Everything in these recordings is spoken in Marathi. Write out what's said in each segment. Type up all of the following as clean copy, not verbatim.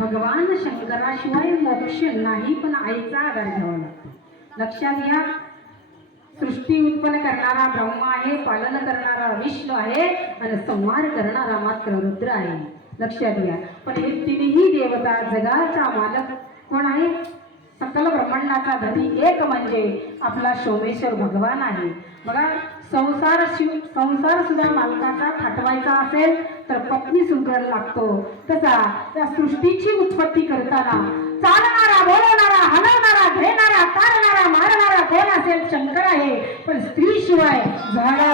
भगवान शंकराशिवाय मोक्ष नाही, पण आईचा आधार घ्यावा लागतो. लक्षात घ्या, सृष्टी उत्पन्न करणारा ब्रह्मा आहे, पालन करणारा विष्णू आहे आणि संहार करणारा मात्र रुद्र आहे. लक्षात घ्या. पण हे तिन्ही देवता जगाचा मालक कोण आहे? सकल ब्रह्मांडाचा धनी एक म्हणजे आपला सोमेश्वर भगवान आहे. बघा, संसार सुद्धा मालकाचा थाटवायचा असेल तर पत्नी सुंदर लागतो. तसा त्या सृष्टीची उत्पत्ती करताना चालणारा, बोलवणारा, हलवणारा, घेणारा, तारणारा, मारणारा कोण असेल? शंकर आहे. पण स्त्री शिवाय झाडा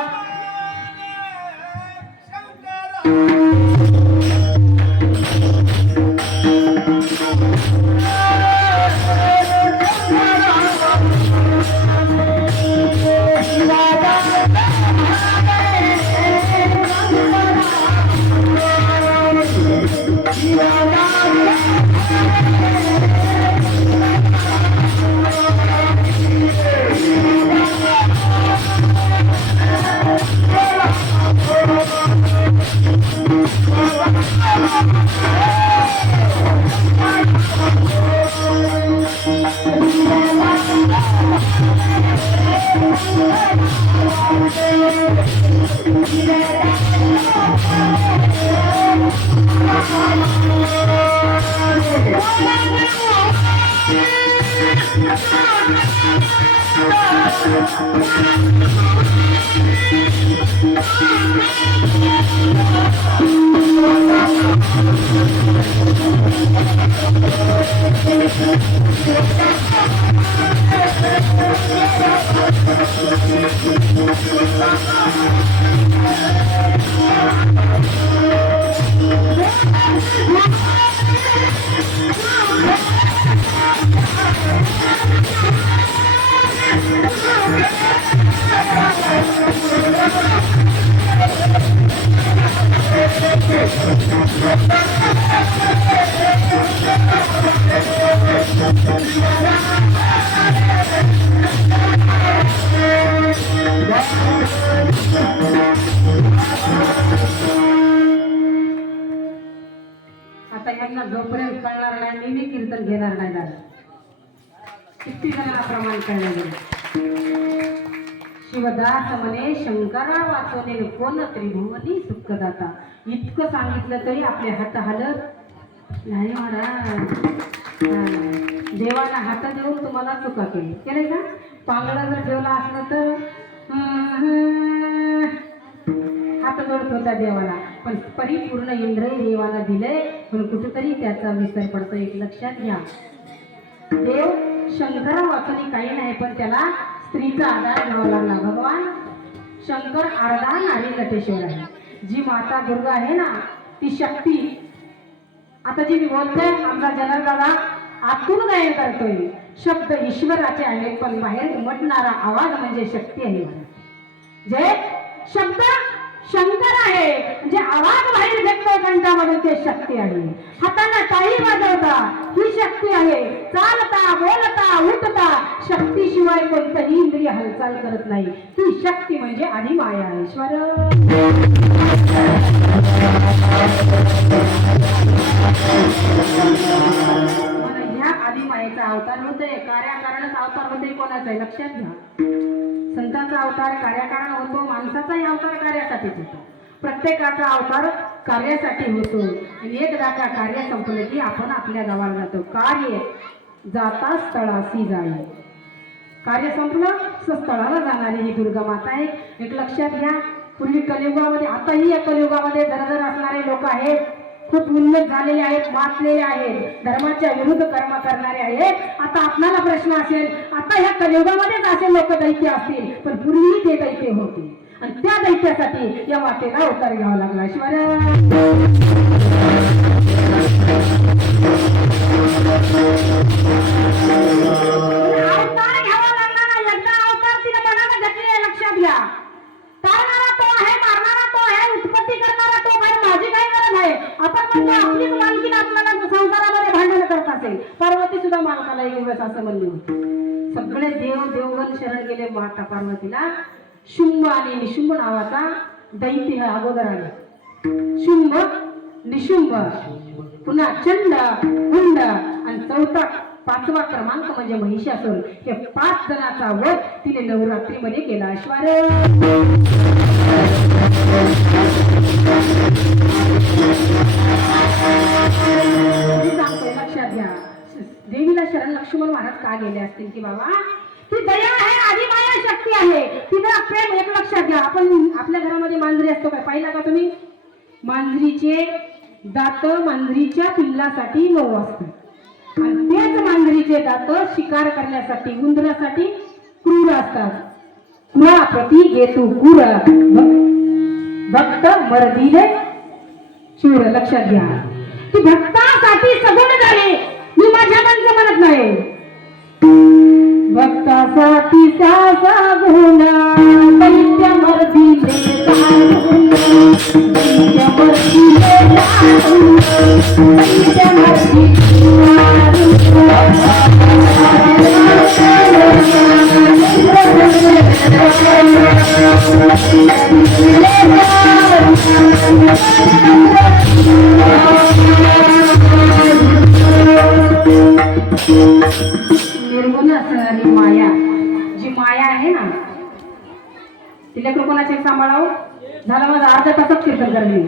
आता यांना जोपर्यंत कळणार नाही मी कीर्तन घेणार नाही दादा. किती जणांना प्रमाण कळलं गेलं. शिवदास म्हणे शंकरा वाचवणे कोण त्रिभुवनी सुखदाता. इतकं सांगितलं तरी आपले हात हलत नाही महाराज. देवाला हात देऊन तुम्हाला चुका केले का? पांगडा जर ठेवला असलं तर हात जोडत होता देवाला, पण परिपूर्ण इंद्रिय देवाला दिले, पण कुठेतरी त्याचा विसर पडतो. एक लक्षात घ्या, देव शंकरा वाचणे काही नाही, पण त्याला स्त्रीचा आधार घ्यावा लागला. भगवान शंकर अर्धा नारी नटेश्वर आहे. जी माता दुर्गा आहे ना, ती शक्ती. आता जी मी बोलतोय, आमचा जनर दादा आतून गायन करतोय, शब्द ईश्वराचे आहेत, पण बाहेर उमटणारा आवाज म्हणजे शक्ती आहे. जे शब्द शंकर आहे, म्हणजे आवाज बाहेर निघतोय कंठामधून, ते शक्ती आहे. हाताला टाळी वाजवता ही शक्ती आहे. चालता, बोलता, उठता शक्तीशिवाय कोणतंही इंद्रिय हालचाल करत नाही. ती शक्ती म्हणजे आदिमाया ईश्वर. ह्या आदिमायेचा अवतार होतोय, कार्याकारणाचा अवतार होतोय कोणाचा आहे? लक्षात घ्या. संतांचा अवतार कार्याकारण होतो, माणसाचाही अवतार कार्यासाठीच होतो. प्रत्येकाचा अवतार कार्यासाठी होतो. आणि एकदा का कार्य संपलं की आपण आपल्या गावाला जातो. कार्य जाता स्थळासी जाई. कार्य संपलं स्थळाला जाणारी ही दुर्गा माता आहे. एक लक्षात घ्या, पूर्वी कलियुगामध्ये, आताही या कलियुगामध्ये जरा असणारे लोक आहेत, खूप उन्नत झालेले आहेत, मातलेले आहेत, धर्माच्या विरुद्ध कर्म करणारे आहेत. आता आपल्याला प्रश्न असेल, आता ह्या कलियुगामध्येच असे लोक दैत्य असतील, पण पूर्वी ते दैत्य होते आणि त्या दैत्यासाठी या मातेला अवतार घ्यावा लागला. शिवाय अवतार घ्यावा लागला ना, एकदा अवतार तिने मनाला घेतले. लक्षात घ्या, तारणारा तो आहे, मारणारा तो आहे, उत्पत्ती करणारा तो आहे. माझी काय गरज आहे? आपण म्हणतो आपलीच मालकीन आपल्याला संसारामध्ये भांडण करत असेल. पार्वती सुद्धा मालकाला एक दिवस असं म्हणली होती. सगळे देवगण शरण गेले माता पार्वतीला. शुंभ आणि निशुंभ नावाचा दैत्य हा अगोदर आला. शुंभ, निशुंभ, पुन्हा चंड, हुंड आणि चौथा 5वा क्रमांक म्हणजे महिषासुर. हे 5 जणांचा वध तिने नवरात्रीमध्ये केला. ऐश्वर्य सांगतोय, लक्षात घ्या. देवीला शरण लक्ष्मण महाराज का गेले असतील की बाबा ती दया आहे, आदिमाया शक्ती आहे, तिला प्रेम. एक लक्षात घ्या, आपण आपल्या घरामध्ये मांजरी असतो काय पाहिला का तुम्ही? मांजरीचे दात मांजरीच्या पिल्लासाठी मऊ असतात आणि तेच मांजरीचे दात शिकार करण्यासाठी, उंदरासाठी क्रूर असतात. कुळाप्रती घेतू क्रूर, भक्त मर्दिले शूर. लक्षात घ्या की भक्तासाठी सगुण झाले. मी माझ्या माणसं म्हणत नाही, भक्तासाठी सगुण दैत्य मर्दिले दैत्य मर्दिले दैत्य निर्गुण असणारी माया, जी माया आहे ना, तिला कोणाचे सांभाळावं. झालं माझं अर्धा तासात कीर्तन करणे.